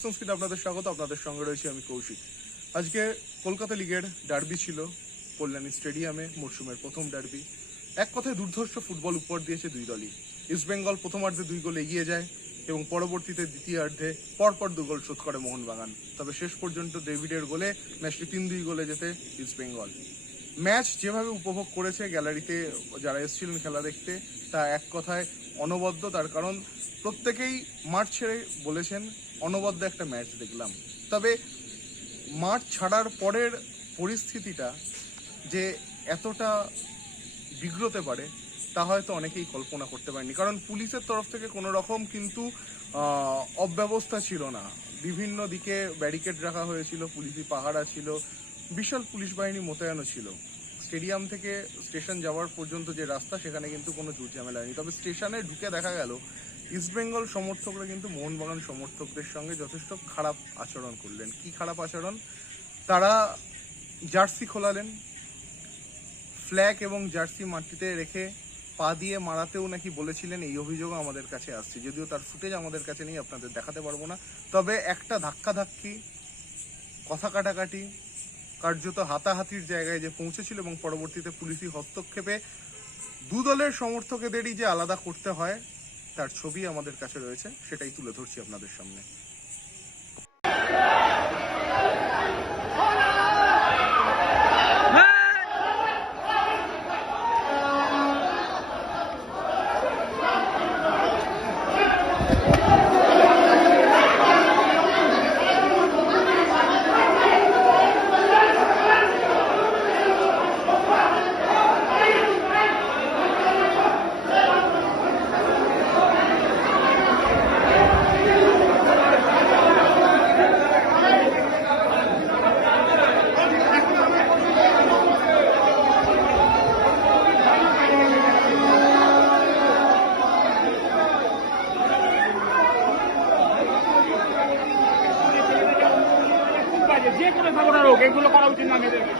সংস্কৃতি আপনাদের স্বাগত, আপনাদের সঙ্গে রয়েছে আমি কৌশিক। আজকে কলকাতা লিগের ডার্বি ছিল, কল্যাণী স্টেডিয়ামে মরশুমের প্রথম ডার্বি। এক কথায় দুর্ধর্ষ ফুটবল উপহার দিয়েছে দুই দলই। ইস্টবেঙ্গল প্রথমার্ধে দুই গোল এগিয়ে যায় এবং পরবর্তীতে দ্বিতীয়ার্ধে পরপর দু গোল শোধ করে মোহনবাগান। তবে শেষ পর্যন্ত ডেভিডের গোলে ম্যাচটি তিন দুই গোলে যেতে ইস্টবেঙ্গল ম্যাচ যেভাবে উপভোগ করেছে গ্যালারিতে যারা এসেছিলেন খেলা দেখতে, তা এক কথায় অনবদ্য। তার কারণ প্রত্যেকেই মাঠ ছেড়ে বলেছেন, অনবদ্য একটা ম্যাচ দেখলাম। তবে মাঠ ছাড়ার পরের পরিস্থিতিটা যে এতটা বিগ্রতে পারে, তা হয়তো অনেকেই কল্পনা করতে পারেনি। কারণ পুলিশের তরফ থেকে কোনো রকম কিন্তু অব্যবস্থা ছিল না। বিভিন্ন দিকে ব্যারিকেড রাখা হয়েছিল, পুলিশি পাহারা ছিল বিশাল পুলিশ বাহিনী মোতায়েনও ছিল। স্টেডিয়াম থেকে স্টেশন যাওয়ার পর্যন্ত যে রাস্তা, সেখানে কিন্তু কোনো জুট ঝামেলা হয়নি। তবে স্টেশনে ঢুকে দেখা গেল ইস্টবেঙ্গল সমর্থকরা কিন্তু মোহনবাগান সমর্থকদের সঙ্গে যথেষ্ট খারাপ আচরণ করলেন। কি খারাপ আচরণ? তারা জার্সি খোলালেন, ফ্ল্যাগ এবং জার্সি মাটিতে রেখে পা দিয়ে মারাতেও নাকি বলেছিলেন, এই অভিযোগও আমাদের কাছে আসছে। যদিও তার ফুটেজ আমাদের কাছে নেই, আপনাদের দেখাতে পারব না। তবে একটা ধাক্কাধাক্কি, কথা কাটাকাটি কার্যত হাতাহাতির জায়গায় যে পৌঁছেছিল এবং পরবর্তীতে পুলিশি হস্তক্ষেপে দু দলের সমর্থকেদেরই যে আলাদা করতে হয়, তার ছবি আমাদের কাছে রয়েছে, সেটাই তুলে ধরছি আপনাদের সামনে। যে কোনো সাপোর্টার হোক এগুলো করা উচিত না মেয়েদেরকে।